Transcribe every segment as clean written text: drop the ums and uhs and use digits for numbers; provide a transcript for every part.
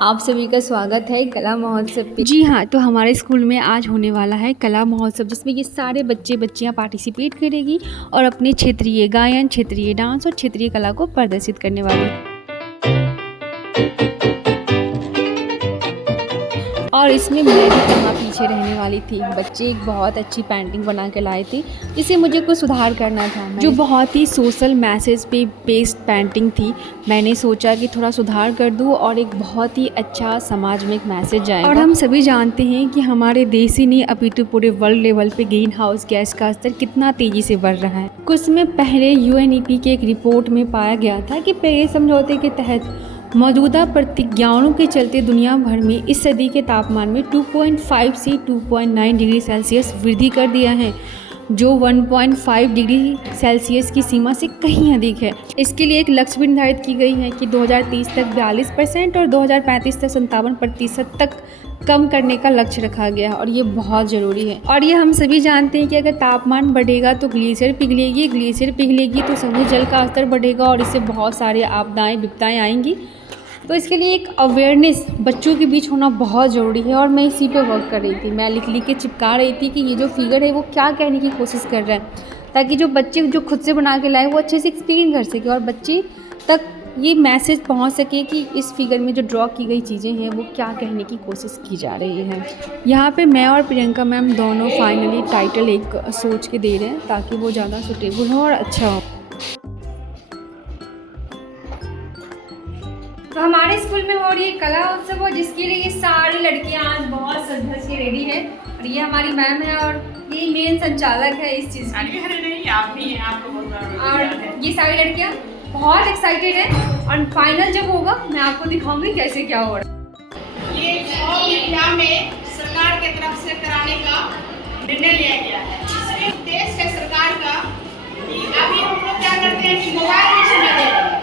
आप सभी का स्वागत है कला महोत्सव पे। जी हाँ, तो हमारे स्कूल में आज होने वाला है कला महोत्सव, जिसमें ये सारे बच्चे बच्चियाँ पार्टिसिपेट करेगी और अपने क्षेत्रीय गायन, क्षेत्रीय डांस और क्षेत्रीय कला को प्रदर्शित करने वाली। और इसमें मैं भी कहाँ पीछे रहने वाली थी। बच्चे एक बहुत अच्छी पेंटिंग बना के लाए थे, जिसे मुझे कुछ सुधार करना था, जो बहुत ही सोशल मैसेज पे बेस्ड पेंटिंग थी। मैंने सोचा कि थोड़ा सुधार कर दूँ और एक बहुत ही अच्छा समाज में एक मैसेज जाएगा। और हम सभी जानते हैं कि हमारे देश ही नहीं अपितु पूरे वर्ल्ड लेवल पे ग्रीन हाउस गैस का स्तर कितना तेज़ी से बढ़ रहा है। कुछ समय पहले UNEP के एक रिपोर्ट में पाया गया था कि पेरिस समझौते के तहत मौजूदा प्रतिज्ञाओं के चलते दुनिया भर में इस सदी के तापमान में 2.5 से 2.9 डिग्री सेल्सियस वृद्धि कर दिया है, जो 1.5 डिग्री सेल्सियस की सीमा से कहीं अधिक है। इसके लिए एक लक्ष्य भी निर्धारित की गई है कि 2030 तक 42% और 2035 तक 57% तक कम करने का लक्ष्य रखा गया है, और ये बहुत ज़रूरी है। और ये हम सभी जानते हैं कि अगर तापमान बढ़ेगा तो ग्लेशियर पिघलेगी तो समुद्र जल का स्तर बढ़ेगा और इससे बहुत सारे आपदाएं विपदाएं आएंगी। तो इसके लिए एक अवेयरनेस बच्चों के बीच होना बहुत ज़रूरी है, और मैं इसी पे वर्क कर रही थी। मैं लिख के चिपका रही थी कि ये जो फिगर है वो क्या कहने की कोशिश कर रहा है, ताकि जो बच्चे जो खुद से बना के लाए वो अच्छे से एक्सप्लेन कर सके और बच्चे तक ये मैसेज पहुंच सके कि इस फिगर में जो ड्रॉ की गई चीज़ें हैं वो क्या कहने की कोशिश की जा रही है। यहाँ पे मैं और प्रियंका मैम दोनों फाइनली टाइटल एक सोच के दे रहे हैं, ताकि वो ज़्यादा सुटेबल हो और अच्छा हो। तो हमारे स्कूल में हो रही है कला उत्सव, जिसके लिए ये सारी लड़कियां आज बहुत सज धज के रेडी है, और ये हमारी मैम है और ये मेन संचालक है इस चीज़ की। नहीं, आप भी हैं, आपको बहुत और ये सारी लड़कियां बहुत एक्साइटेड है, और फाइनल जब होगा मैं आपको दिखाऊंगी कैसे क्या हो रहा है। ये एग्जाम में सरकार की तरफ से कराने का निर्णय लिया गया है। इसमें उद्देश्य है सरकार का कि अभी हम लोग क्या करते हैं कि मोबाइल में समय दे रहे हैं।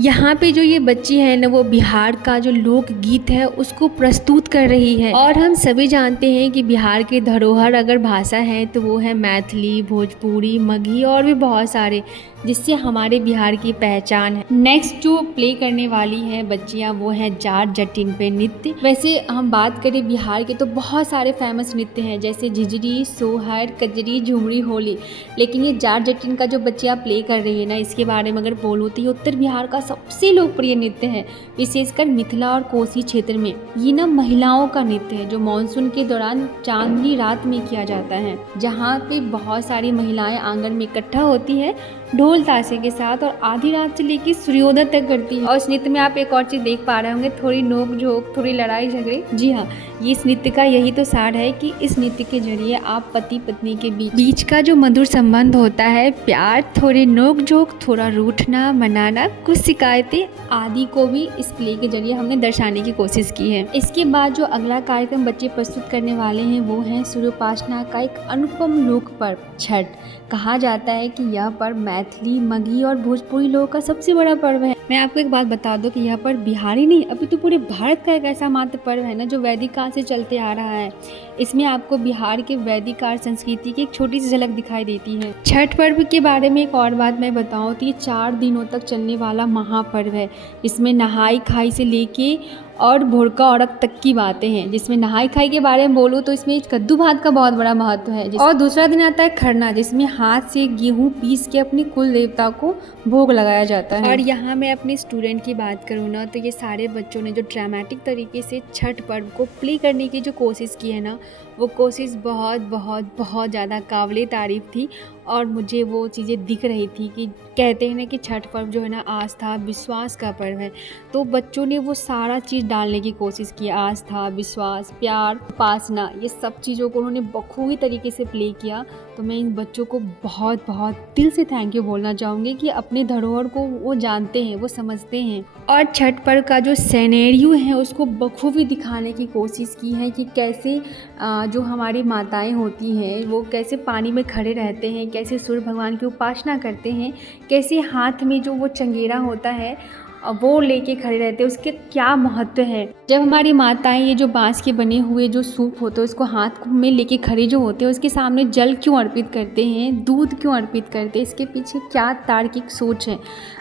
यहाँ पे जो ये बच्ची है ना, वो बिहार का जो लोक गीत है उसको प्रस्तुत कर रही है। और हम सभी जानते हैं कि बिहार की धरोहर अगर भाषा है तो वो है मैथिली, भोजपुरी, मगही और भी बहुत सारे, जिससे हमारे बिहार की पहचान है। नेक्स्ट जो प्ले करने वाली है बच्चियाँ वो है जाट जटिन पे नृत्य। वैसे हम बात करें बिहार के तो बहुत सारे फेमस नृत्य हैं, जैसे झिझरी, सोहर, कजरी, झुमरी, होली। लेकिन ये जाट जटिन का जो बच्चियाँ प्ले कर रही है ना, इसके बारे में अगर बोलो तो ये उत्तर बिहार का सबसे लोकप्रिय नृत्य है, विशेषकर मिथिला और कोसी क्षेत्र में। ये ना महिलाओं का नृत्य है जो मानसून के दौरान चांदनी रात में किया जाता है, जहाँ पे बहुत सारी महिलाएं आंगन में इकट्ठा होती है ढोल ताशे के साथ, और आधी रात से लेकर सूर्योदय तक करती है। और इस नृत्य में आप एक और चीज़ देख पा रहे होंगे, थोड़ी नोक झोंक, थोड़ी लड़ाई झगड़े। जी हाँ, ये इस नृत्य का यही तो सार है कि इस नृत्य के जरिए आप पति पत्नी के बीच का जो मधुर संबंध होता है, प्यार, थोड़ी नोक झोंक, थोड़ा रूठना मनाना, कुछ शिकायतें आदि को भी इस प्ले के जरिए हमने दर्शाने की कोशिश की है। इसके बाद जो अगला कार्यक्रम बच्चे प्रस्तुत करने वाले हैं वो है सूर्योपासना का एक अनुपम लोक पर्व छठ। कहा जाता है कि यह पर्व मैथिली, मगही और भोजपुरी लोगों का सबसे बड़ा पर्व है। मैं आपको एक बात बता दूं कि यह पर्व बिहारी नहीं अभी तो पूरे भारत का एक ऐसा मात्र पर्व है ना, जो वैदिक काल से चलते आ रहा है। इसमें आपको बिहार के वैदिक काल संस्कृति की एक छोटी सी झलक दिखाई देती है। छठ पर्व के बारे में एक और बात मैं बताऊं तो ये 4 दिनों तक चलने वाला महापर्व है। इसमें नहाई खाई से लेके और भोरका औरत तक की बातें हैं। जिसमें नहाई खाई के बारे में बोलूँ तो इसमें कद्दू भात का बहुत बड़ा महत्व है। और दूसरा दिन आता है खरना, जिसमें हाथ से गेहूं पीस के अपने कुल देवता को भोग लगाया जाता है। और यहाँ मैं अपने स्टूडेंट की बात करूँ ना, तो ये सारे बच्चों ने जो ड्रामेटिक तरीके से छठ पर्व को प्ले करने की जो कोशिश की है ना, वो कोशिश बहुत बहुत बहुत ज़्यादा काबिले तारीफ़ थी। और मुझे वो चीज़ें दिख रही थी कि कहते हैं ना कि छठ पर्व जो है ना आस्था विश्वास का पर्व है, तो बच्चों ने वो सारा चीज़ डालने की कोशिश की। आस्था, विश्वास, प्यार, उपासना, ये सब चीज़ों को उन्होंने बखूबी तरीके से प्ले किया। तो मैं इन बच्चों को बहुत बहुत दिल से थैंक यू बोलना चाहूँगी कि अपने धरोहर को वो जानते हैं, वो समझते हैं। और छठ पर्व का जो सिनेरियो है उसको बखूबी दिखाने की कोशिश की है कि कैसे जो हमारी माताएं होती हैं वो कैसे पानी में खड़े रहते हैं, कैसे सूर्य भगवान की उपासना करते हैं, कैसे हाथ में जो वो चंगेरा होता है वो लेके खड़े रहते हैं, उसके क्या महत्व है। जब हमारी माताएं ये जो बांस के बने हुए जो सूप होते हैं उसको हाथ में लेके खड़े जो होते हैं, उसके सामने जल क्यों अर्पित करते हैं, दूध क्यों अर्पित करते हैं, इसके पीछे क्या तार्किक सोच है।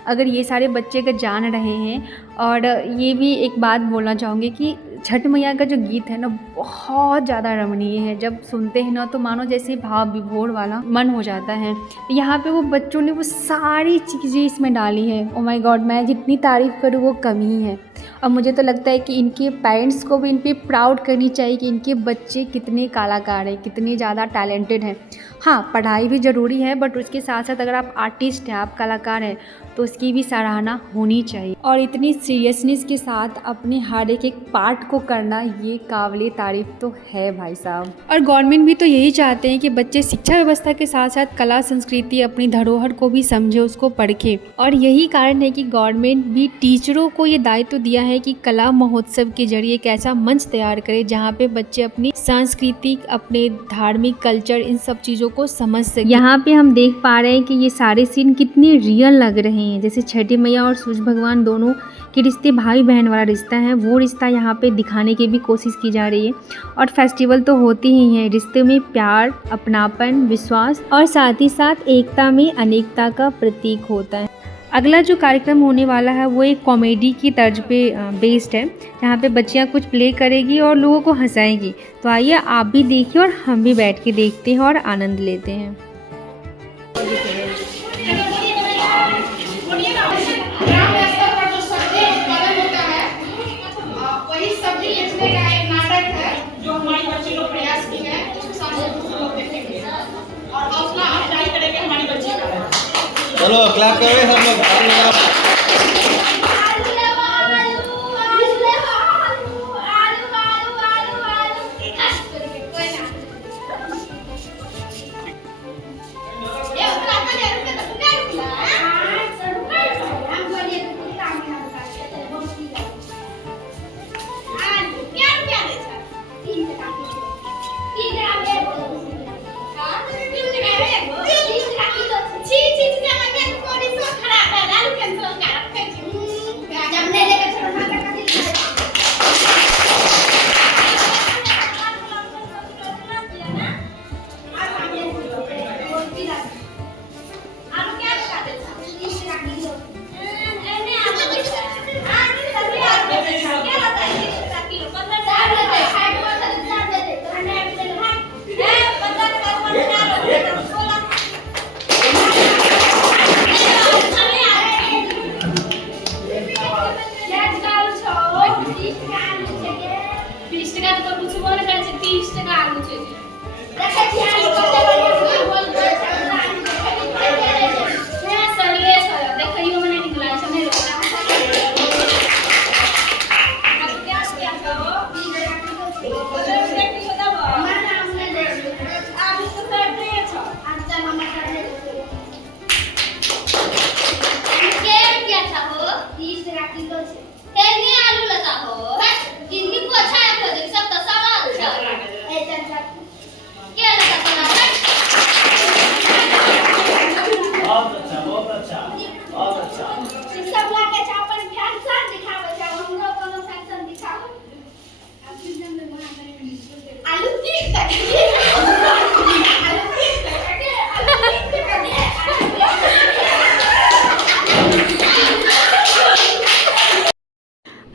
अगर ये सारे बच्चे अगर जान रहे हैं। और ये भी एक बात बोलना चाहूँगी कि छठ मैया का जो गीत है ना बहुत ज़्यादा रमणीय है। जब सुनते हैं ना तो मानो जैसे भाव विभोर वाला मन हो जाता है। यहाँ पे वो बच्चों ने वो सारी चीज़ें इसमें डाली है। ओ माय गॉड, मैं जितनी तारीफ़ करूँ वो कम ही है। और मुझे तो लगता है कि इनके पेरेंट्स को भी इन पे प्राउड करनी चाहिए कि इनके बच्चे कितने कलाकार हैं, कितने ज़्यादा टैलेंटेड हैं। हाँ, पढ़ाई भी ज़रूरी है, बट उसके साथ साथ अगर आप आर्टिस्ट हैं, आप कलाकार हैं, तो उसकी भी सराहना होनी चाहिए। और इतनी सीरियसनेस के साथ अपने हर एक पार्ट को करना, ये काबिले तारीफ़ तो है भाई साहब। और गवर्नमेंट भी तो यही चाहते हैं कि बच्चे शिक्षा व्यवस्था के साथ साथ कला संस्कृति अपनी धरोहर को भी समझे, उसको परखे। और यही कारण है कि गवर्नमेंट भी टीचरों को ये दायित्व दिया है कि कला महोत्सव के जरिए एक ऐसा मंच तैयार करे जहाँ पे बच्चे अपनी सांस्कृतिक, अपने धार्मिक कल्चर, इन सब चीज़ों को समझ सके। यहाँ पे हम देख पा रहे हैं कि ये सारे सीन कितने रियल लग रहे हैं। जैसे छठी मैया और सूरज भगवान दोनों के रिश्ते, भाई बहन वाला रिश्ता है, वो रिश्ता यहाँ पे दिखाने की भी कोशिश की जा रही है। और फेस्टिवल तो होते ही हैं, रिश्ते में प्यार, अपनापन, विश्वास और साथ ही साथ एकता में अनेकता का प्रतीक होता है। अगला जो कार्यक्रम होने वाला है वो एक कॉमेडी की तर्ज पे बेस्ड है। यहाँ पे बच्चियाँ कुछ प्ले करेगी और लोगों को हंसाएगी। तो आइए आप भी देखिए और हम भी बैठ के देखते हैं और आनंद लेते हैं। ग्राम स्तर पर जो सब्जी उत्पादन होता है, वही सब्जी बेचने का एक नाटक है जो हमारी बच्ची लोग प्रयास की है। उसके साथ साथ लोग देखेंगे और हौसला अफजाई करेंगे हमारी बच्ची का। चलो क्लैप करें सब लोग।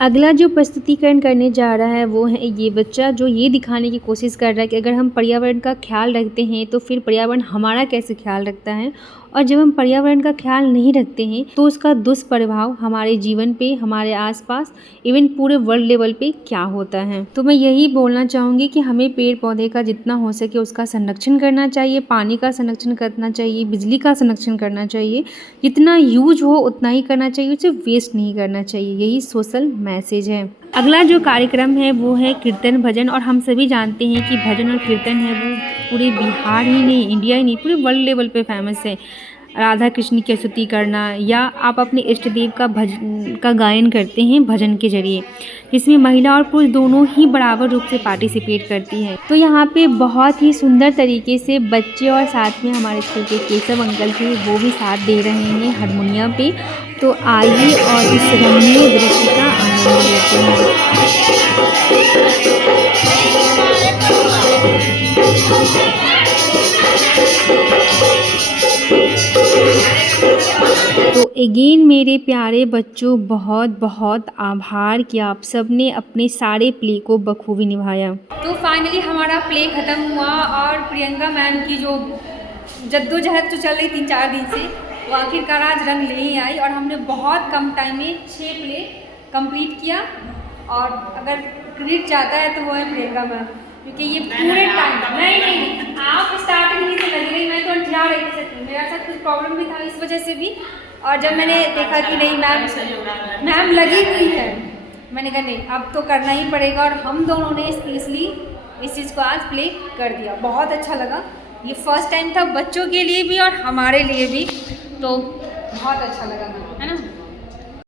अगला जो प्रस्तुतिकरण करने जा रहा है वो है ये बच्चा, जो ये दिखाने की कोशिश कर रहा है कि अगर हम पर्यावरण का ख्याल रखते हैं तो फिर पर्यावरण हमारा कैसे ख्याल रखता है, और जब हम पर्यावरण का ख्याल नहीं रखते हैं तो उसका दुष्प्रभाव हमारे जीवन पे, हमारे आसपास, इवन पूरे वर्ल्ड लेवल पे क्या होता है। तो मैं यही बोलना चाहूँगी कि हमें पेड़ पौधे का जितना हो सके उसका संरक्षण करना चाहिए, पानी का संरक्षण करना चाहिए, बिजली का संरक्षण करना चाहिए, जितना यूज हो उतना ही करना चाहिए, उसे वेस्ट नहीं करना चाहिए। यही सोशल मैसेज है। अगला जो कार्यक्रम है वो है कीर्तन भजन। और हम सभी जानते हैं कि भजन और कीर्तन है वो पूरे बिहार ही नहीं, इंडिया ही नहीं, पूरे वर्ल्ड लेवल पे फेमस है। राधा कृष्ण की स्तुति करना, या आप अपने इष्ट देव का गायन करते हैं भजन के जरिए, जिसमें महिला और पुरुष दोनों ही बराबर रूप से पार्टिसिपेट करती हैं। तो यहाँ पे बहुत ही सुंदर तरीके से बच्चे और साथ में हमारे स्कूल के केशव अंकल थे, वो भी साथ दे रहे हैं हारमोनियम पे। तो आइए और इस रमणीय दृश्य का आनंद लेते हैं। तो अगेन मेरे प्यारे बच्चों, बहुत बहुत आभार कि आप सब ने अपने सारे प्ले को बखूबी निभाया। तो फाइनली हमारा प्ले ख़त्म हुआ और प्रियंका मैम की जो जद्दोजहद जो चल रही 3-4 दिन से, वो आखिरकार आज रंग ले ही आई और हमने बहुत कम टाइम में 6 प्ले कंप्लीट किया। और अगर क्रेडिट चाहता है तो वो है प्रियंका मैम, क्योंकि ये पूरे टाइम नहीं आप स्टार्टिंग ही से लगी रही, मैं तो जा रही थी, मेरे साथ कुछ प्रॉब्लम भी था इस वजह से भी। और जब मैंने देखा कि नहीं मैम लगी हुई है, मैंने कहा नहीं अब तो करना ही पड़ेगा। और हम दोनों ने स्पेशली इस चीज़ को आज प्ले कर दिया, बहुत अच्छा लगा। ये फर्स्ट टाइम था बच्चों के लिए भी और हमारे लिए भी, तो बहुत अच्छा लगा है ना।